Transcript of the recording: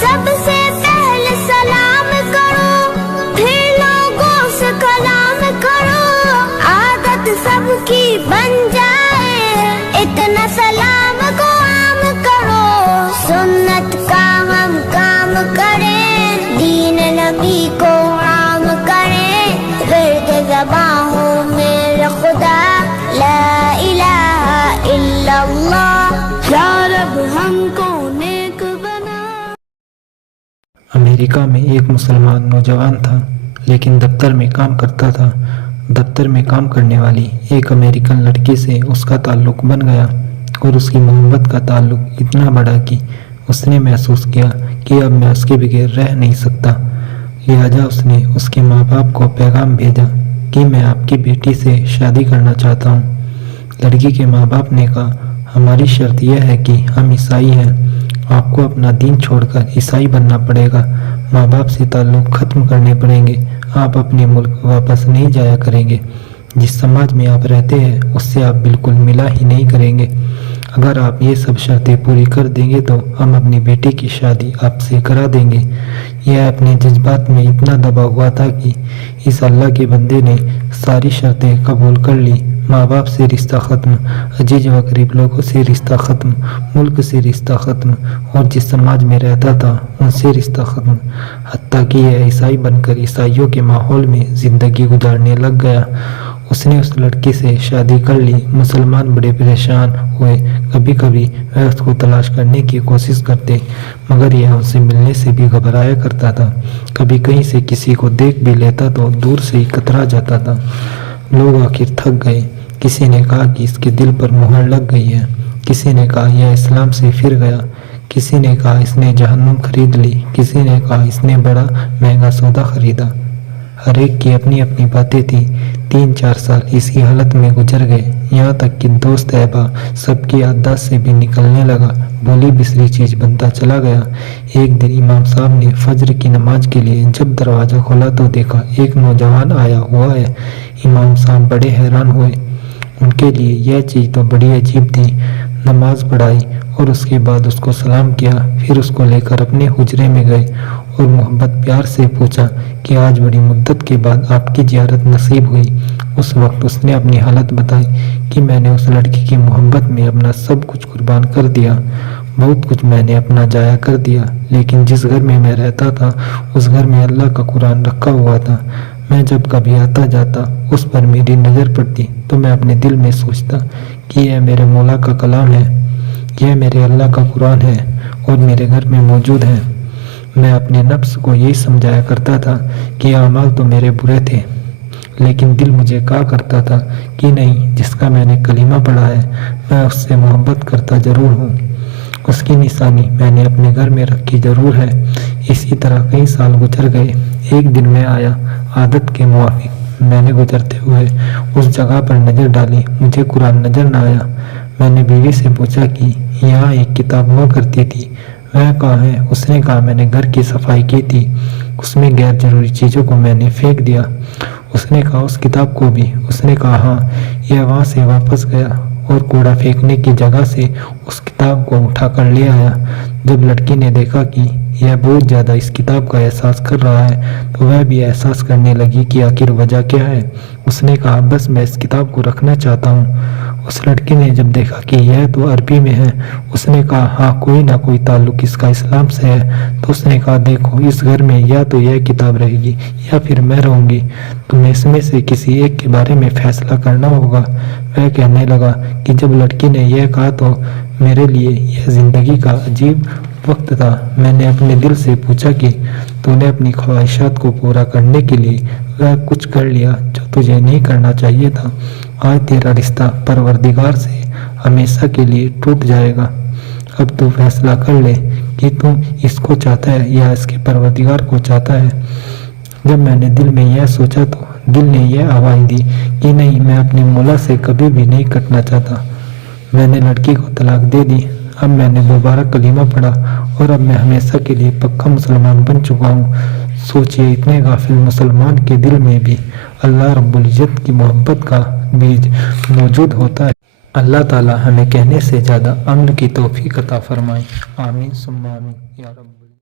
سب سے پہلے سلام کرو، پھر لوگوں سے کلام کرو، عادت سب کی بن جائے، اتنا سلام کو عام کرو، سنت کا ہم کام کریں، دین نبی کو عام کریں، ورد زباں ہو میرے خدا، لا الہ الا اللہ، یا رب ہم کو نیک بنا۔ امریکہ میں ایک مسلمان نوجوان تھا، لیکن دفتر میں کام کرتا تھا۔ دفتر میں کام کرنے والی ایک امریکن لڑکی سے اس کا تعلق بن گیا، اور اس کی محبت کا تعلق اتنا بڑھا کہ اس نے محسوس کیا کہ اب میں اس کے بغیر رہ نہیں سکتا۔ لہٰذا اس نے اس کے ماں باپ کو پیغام بھیجا کہ میں آپ کی بیٹی سے شادی کرنا چاہتا ہوں۔ لڑکی کے ماں باپ نے کہا، ہماری شرط یہ ہے کہ ہم عیسائی ہیں، آپ کو اپنا دین چھوڑ کر عیسائی بننا پڑے گا، ماں باپ سے تعلق ختم کرنے پڑیں گے، آپ اپنے ملک واپس نہیں جایا کریں گے، جس سماج میں آپ رہتے ہیں اس سے آپ بالکل ملا ہی نہیں کریں گے۔ اگر آپ یہ سب شرطیں پوری کر دیں گے تو ہم اپنی بیٹی کی شادی آپ سے کرا دیں گے۔ یہ اپنے جذبات میں اتنا دبا ہوا تھا کہ اس اللہ کے بندے نے ساری شرطیں قبول کر لی۔ ماں باپ سے رشتہ ختم، عزیز و قریب لوگوں سے رشتہ ختم، ملک سے رشتہ ختم، اور جس سماج میں رہتا تھا ان سے رشتہ ختم، حتیٰ کہ یہ عیسائی بن کر عیسائیوں کے ماحول میں زندگی گزارنے لگ گیا۔ اس نے اس لڑکی سے شادی کر لی۔ مسلمان بڑے پریشان ہوئے، کبھی کبھی وہ اس کو تلاش کرنے کی کوشش کرتے، مگر یہ ان سے ملنے سے بھی گھبرایا کرتا تھا۔ کبھی کہیں سے کسی کو دیکھ بھی لیتا تو دور سے ہی کترا جاتا تھا۔ لوگ آخر تھک گئے۔ کسی نے کہا کہ اس کے دل پر مہر لگ گئی ہے، کسی نے کہا یہ اسلام سے پھر گیا، کسی نے کہا اس نے جہنم خرید لی، کسی نے کہا اس نے بڑا مہنگا سودا خریدا۔ ہر ایک کی اپنی اپنی باتیں تھیں۔ 3-4 سال اسی حالت میں گزر گئے، یہاں تک کہ دوست احباب سب کی یادداشت سے بھی نکلنے لگا، بھولی بسری چیز بنتا چلا گیا۔ ایک دن امام صاحب نے فجر کی نماز کے لیے جب دروازہ کھولا تو دیکھا ایک نوجوان آیا ہوا ہے۔ امام صاحب بڑے حیران ہوئے، ان کے لیے یہ چیز تو بڑی عجیب تھی۔ نماز پڑھائی اور اس کے بعد اس کو سلام کیا، پھر اس کو لے کر اپنے حجرے میں گئے اور محبت پیار سے پوچھا کہ آج بڑی مدت کے بعد آپ کی زیارت نصیب ہوئی۔ اس وقت اس نے اپنی حالت بتائی کہ میں نے اس لڑکی کی محبت میں اپنا سب کچھ قربان کر دیا، بہت کچھ میں نے اپنا ضائع کر دیا، لیکن جس گھر میں میں رہتا تھا اس گھر میں اللہ کا قرآن رکھا ہوا تھا۔ میں جب کبھی آتا جاتا اس پر میری نظر پڑتی تو میں اپنے دل میں سوچتا کہ یہ میرے مولا کا کلام ہے، یہ میرے اللہ کا قرآن ہے اور میرے گھر میں موجود ہے۔ میں اپنے نفس کو یہی سمجھایا کرتا تھا کہ اعمال تو میرے برے تھے، لیکن دل مجھے کہا کرتا تھا کہ نہیں، جس کا میں نے کلمہ پڑھا ہے میں اس سے محبت کرتا ضرور ہوں، اس کی نشانی میں نے اپنے گھر میں رکھی ضرور ہے۔ اسی طرح کئی سال گزر گئے۔ ایک دن میں آیا، عادت کے موافق میں نے گزرتے ہوئے اس جگہ پر نظر ڈالی، مجھے قرآن نظر نہ آیا۔ میں نے بیوی سے پوچھا کہ یہاں ایک کتاب ہوا کرتی تھی، وہ کہاں ہے؟ اس نے کہا میں نے گھر کی صفائی کی تھی، اس میں غیر ضروری چیزوں کو میں نے پھینک دیا۔ اس نے کہا اس کتاب کو بھی؟ اس نے کہا ہاں۔ یہ وہاں سے واپس گیا اور کوڑا پھینکنے کی جگہ سے اس کتاب کو اٹھا کر لے آیا۔ جب لڑکی نے دیکھا کہ یہ بہت زیادہ اس کتاب کا احساس کر رہا ہے تو وہ بھی احساس کرنے لگی کہ آخر وجہ کیا ہے۔ اس نے کہا بس میں اس کتاب کو رکھنا چاہتا ہوں۔ اس لڑکی نے جب دیکھا کہ یہ تو عربی میں ہے، اس نے کہا ہاں کوئی نہ کوئی تعلق اس کا اسلام سے ہے، تو اس نے کہا دیکھو اس گھر میں یا تو یہ کتاب رہے گی یا پھر میں رہوں گی، تمہیں اس میں سے کسی ایک کے بارے میں فیصلہ کرنا ہوگا۔ وہ کہنے لگا کہ جب لڑکی نے یہ کہا تو میرے لیے یہ زندگی کا عجیب وقت تھا۔ میں نے اپنے دل سے پوچھا کہ تو نے اپنی خواہشات کو پورا کرنے کے لیے وہ کچھ کر لیا جو تجھے نہیں کرنا چاہیے تھا۔ آج تیرا رشتہ پروردگار سے ہمیشہ کے لیے ٹوٹ جائے گا۔ اب تو فیصلہ کر لے کہ تو اس کو چاہتا ہے یا اس کے پروردگار کو چاہتا ہے۔ جب میں نے دل میں یہ سوچا تو دل نے یہ آواز دی کہ نہیں، میں اپنے مولا سے کبھی بھی نہیں کٹنا چاہتا۔ میں نے لڑکی کو طلاق دے دی۔ اب میں نے دوبارہ کلمہ پڑھا اور اب میں ہمیشہ کے لیے پکا مسلمان بن چکا ہوں۔ سوچئے اتنے غافل مسلمان کے دل میں بھی اللہ رب العزت کی محبت کا بیج موجود ہوتا ہے۔ اللہ تعالی ہمیں کہنے سے زیادہ عمل کی توفیق عطا فرمائے۔ آمین ثم آمین یا رب۔